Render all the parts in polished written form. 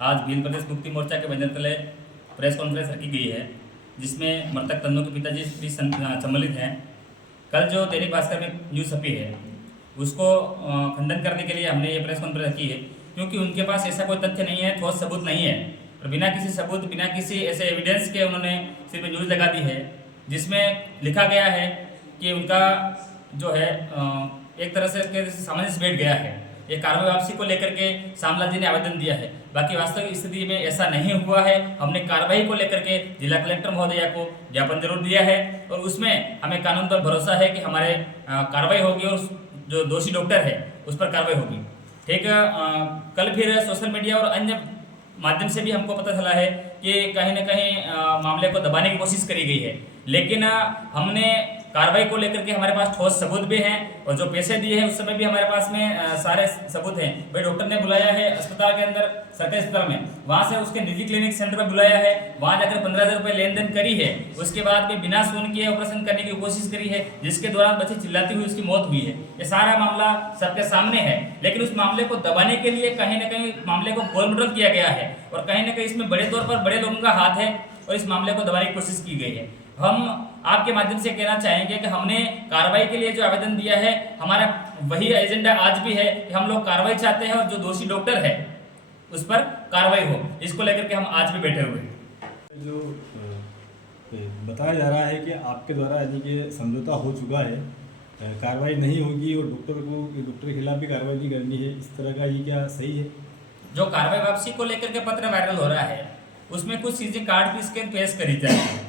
आज भील प्रदेश मुक्ति मोर्चा के बैनर तले प्रेस कॉन्फ्रेंस रखी गई है, जिसमें मृतक तन्नू के पिताजी भी सम्मिलित हैं। कल जो दैनिक भास्कर में न्यूज़ छपी है, उसको खंडन करने के लिए हमने ये प्रेस कॉन्फ्रेंस रखी है, क्योंकि उनके पास ऐसा कोई तथ्य नहीं है, ठोस सबूत नहीं है, और बिना किसी सबूत, बिना किसी ऐसे एविडेंस के उन्होंने सिर्फ न्यूज़ लगा दी है, जिसमें लिखा गया है कि उनका जो है एक तरह से सामंजस्य बैठ गया है। ये कार्रवाई वापसी को लेकर के श्यामलाल जी ने आवेदन दिया है, बाकी वास्तविक स्थिति में ऐसा नहीं हुआ है। हमने कार्रवाई को लेकर के जिला कलेक्टर महोदया को ज्ञापन जरूर दिया है, और उसमें हमें कानून पर भरोसा है कि हमारे कार्रवाई होगी और जो दोषी डॉक्टर है उस पर कार्रवाई होगी। ठीक, कल फिर सोशल मीडिया और अन्य माध्यम से भी हमको पता चला है कि कहीं ना कहीं मामले को दबाने की कोशिश करी गई है, लेकिन हमने कार्रवाई को लेकर के हमारे पास ठोस सबूत भी हैं, और जो पैसे दिए हैं उस समय भी हमारे पास में सारे सबूत हैं। भाई डॉक्टर ने बुलाया है अस्पताल के अंदर, सरकारी अस्पताल में, वहाँ से उसके निजी क्लिनिक सेंटर पर बुलाया है, वहाँ जाकर 15,000 रुपये लेन देन करी है। उसके बाद में बिना सुन के ऑपरेशन करने की कोशिश करी है, जिसके दौरान बच्ची चिल्लाती हुई उसकी मौत हुई है। ये सारा मामला सबके सामने है, लेकिन उस मामले को दबाने के लिए कहीं ना कहीं मामले को गोलमटोल किया गया है, और कहीं ना कहीं इसमें बड़े तौर पर बड़े लोगों का हाथ है, और इस मामले को दबाने की कोशिश की गई है। हम आपके माध्यम से कहना चाहेंगे कि हमने कार्रवाई के लिए जो आवेदन दिया है, हमारा वही एजेंडा आज भी है कि हम लोग कार्रवाई चाहते हैं, और जो दोषी डॉक्टर है उस पर कार्रवाई हो, इसको लेकर के हम आज भी बैठे हुए हैं। जो बताया जा रहा है कि आपके द्वारा यानी कि समझौता हो चुका है, कार्रवाई नहीं होगी और डॉक्टर के खिलाफ भी कार्रवाई नहीं करनी है, इस तरह का ये क्या सही है? जो कार्रवाई वापसी को लेकर के पत्र वायरल हो रहा है, उसमें कुछ चीज़ें कार्ड की स्कैन पेश करी जाए।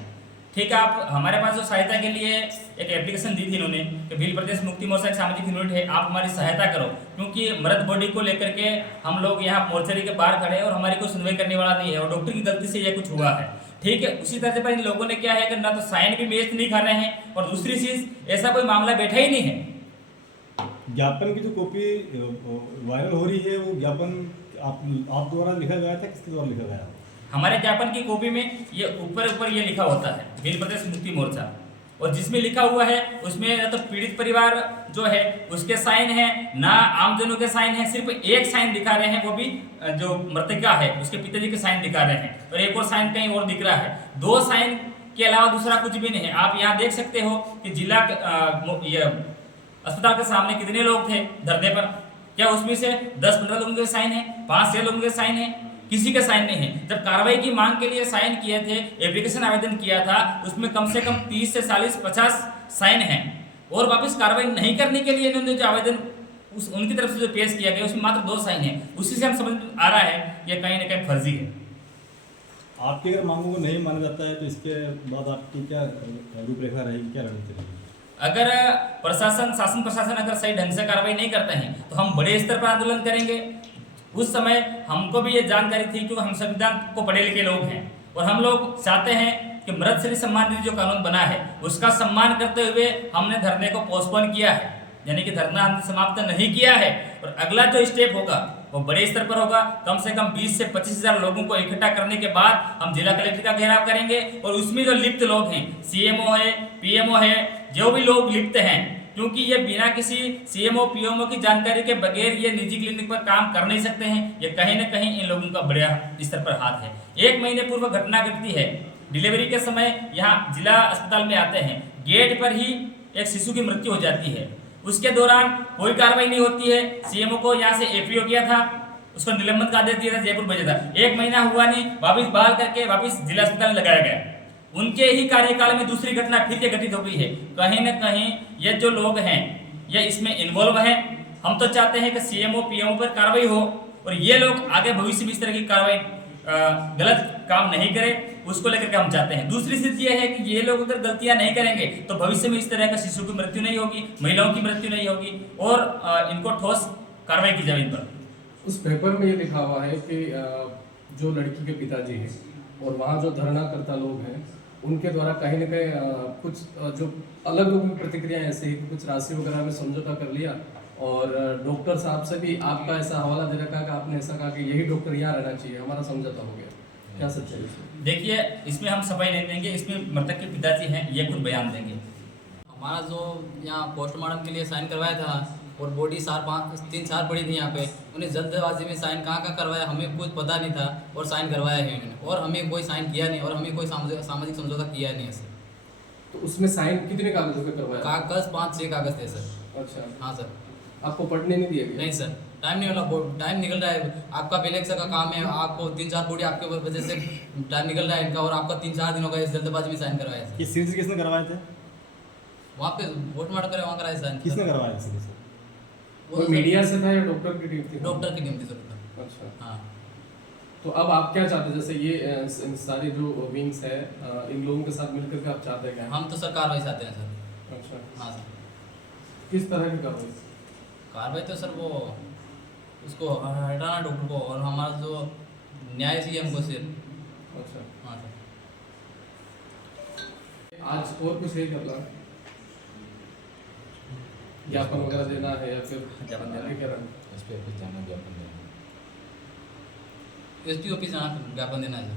ठीक है, आप हमारे पास जो सहायता के लिए एक एप्लीकेशन दी थी इन्होंने कि भील प्रदेश मुक्ति मोर्चा एक सामाजिक यूनिट है, आप हमारी सहायता करो, क्योंकि मृत बॉडी को लेकर के हम लोग यहाँ मोर्चरी के बाहर खड़े हैं और हमारी कोई सुनवाई करने वाला नहीं है, और डॉक्टर की गलती से ये कुछ हुआ है। ठीक है, उसी तरह से इन लोगों ने क्या है कि ना तो साइन भी मैच नहीं कर रहे हैं, और दूसरी चीज ऐसा कोई मामला बैठा ही नहीं है। ज्ञापन की जो कॉपी वायरल हो रही है, वो ज्ञापन आप द्वारा लिखा गया था, किसके द्वारा लिखा गया? हमारे ज्ञापन की कॉपी में ये ऊपर ये लिखा होता है भील प्रदेश मुक्ति मोर्चा, और जिसमें लिखा हुआ है उसमें ना तो पीड़ित परिवार जो है उसके साइन है, ना आमजनों के साइन है, सिर्फ एक साइन दिखा रहे हैं, वो भी जो मृतका है उसके पिताजी के साइन दिखा रहे हैं, और एक और साइन कहीं और दिख रहा है। 2 साइन के अलावा दूसरा कुछ भी नहीं है। आप यहाँ देख सकते हो कि जिला अस्पताल के सामने कितने लोग थे धरने पर, क्या उसमें से 10-15 लोगों के साइन है, 5-6 लोगों के साइन है, किसी का साइन नहीं है। जब कार्रवाई की मांग के लिए साइन किए थे, एप्लीकेशन आवेदन किया था, उसमें कम से कम 30 से 40-50 साइन हैं, और वापस कार्रवाई नहीं करने के लिए इन्होंने जो आवेदन उनकी तरफ से जो पेश किया गया उसमें मात्र 2 साइन है। उसी से हम समझ आ रहा है यह कहीं ना कहीं फर्जी है। आपकी अगर मांगों को नहीं माना जाता है तो इसके बाद आपकी क्या रूपरेखा रहेगी, क्या रणनीति रहेगी? अगर शासन प्रशासन अगर सही ढंग से कार्रवाई नहीं करते हैं तो हम बड़े स्तर पर आंदोलन करेंगे। उस समय हमको भी ये जानकारी थी, क्योंकि हम संविधान को पढ़े लिखे लोग हैं, और हम लोग चाहते हैं कि मृत शरीर सम्मान निधि जो कानून बना है उसका सम्मान करते हुए हमने धरने को पोस्टपोन किया है, यानी कि धरना हमने समाप्त नहीं किया है। और अगला जो स्टेप होगा वो बड़े स्तर पर होगा, कम से कम 20 से 25,000 लोगों को इकट्ठा करने के बाद हम जिला कलेक्टर का घेराव करेंगे, और उसमें जो लिप्त लोग हैं, सीएमओ है, पीएमओ है, जो भी लोग लिप्त हैं, क्योंकि ये बिना किसी सीएमओ पीएमओ की जानकारी के बगैर ये निजी क्लिनिक पर काम कर नहीं सकते हैं, ये कहीं ना कहीं इन लोगों का बड़ा स्तर पर हाथ है। 1 महीने पूर्व घटना घटती है, डिलीवरी के समय यहाँ जिला अस्पताल में आते हैं, गेट पर ही एक शिशु की मृत्यु हो जाती है, उसके दौरान कोई कार्रवाई नहीं होती है। सीएमओ को यहाँ से एपीओ किया था, उसको निलंबन का आदेश दिया था, जयपुर भेजा था, 1 महीना हुआ नहीं, वापिस बहाल करके वापिस जिला अस्पताल में लगाया गया। उनके ही कार्यकाल में दूसरी घटना फिर ये घटित हो गई है। कहीं ना कहीं ये जो लोग हैं ये इसमें इन्वॉल्व हैं। हम तो चाहते हैं कि सीएमओ पीएमओ पर कार्रवाई हो, और ये लोग आगे भविष्य में इस तरह की कार्रवाई गलत काम नहीं करें, उसको लेकर के हम चाहते हैं। दूसरी स्थिति यह है कि ये लोग अगर गलतियां नहीं करेंगे तो भविष्य में इस तरह का शिशु की मृत्यु नहीं होगी, महिलाओं की मृत्यु नहीं होगी, और इनको ठोस कार्रवाई की जाए इन पर। उस पेपर में ये लिखा हुआ है कि जो लड़की के पिताजी हैं और वहाँ जो धरना करता लोग हैं उनके द्वारा कहीं ना कहीं कुछ जो अलग लोगों की प्रतिक्रिया ऐसे ही कुछ राशि वगैरह में समझौता कर लिया, और डॉक्टर साहब से भी आपका ऐसा हवाला दे रखा कि आपने ऐसा कहा कि यही डॉक्टर यहाँ रहना चाहिए, हमारा समझौता हो गया। क्या सच्चाई है? देखिए, इसमें हम सफाई नहीं देंगे, इसमें मृतक के पिताजी हैं, ये खुद बयान देंगे। हमारा जो यहाँ पोस्टमार्टम के लिए साइन करवाया था और बॉडी 3-4 पड़ी थी यहाँ पे। उन्हें जल्दबाजी में साइन कहाँ करवाया हमें कुछ पता नहीं था और साइन करवाया है उन्होंने, और हमें कोई साइन किया नहीं और हमें कोई सामाजिक समझौता किया नहीं है सर। तो उसमें साइन कितने कागजों पे करवाया? कागज़ 5-6 कागज़ थे सर। अच्छा, हाँ सर। आपको पढ़ने नहीं दिया गया? नहीं सर, टाइम नहीं वाला, टाइम निकल रहा है। आपका पहले का काम है, आपको 3-4 बॉडी आपके वजह से टाइम निकल रहा है इनका, और आपका 3-4 दिन हो गए इस जल्दबाजी में साइन करवाया सर। ये सिग्नेचर किसने करवाए थे? वहाँ पे पोस्टमार्टम करे वहाँ कराए साइन। किसने करवाया सिग्नेचर? वो मीडिया से था या डॉक्टर की टीम थी? डॉक्टर की टीम थी सर। अच्छा, हाँ। तो अब आप क्या चाहते हैं, जैसे ये सारी जो विंग्स है इन लोगों के साथ मिलकर के आप चाहते हैं क्या? हम तो सर कार्रवाई चाहते हैं सर। अच्छा, हाँ सर। किस तरह की कार्रवाई? कार्रवाई तो सर वो उसको हटाना डॉक्टर को, और हमारा जो न्याय चाहिए हमको सिर्फ। अच्छा, हाँ सर। आज और कुछ है करना, ज्ञापन वगैरह देना है या फिर ज्ञापन देना आगे क्या रहा? एसपी ऑफिस जाना ज्ञापन देना है सर।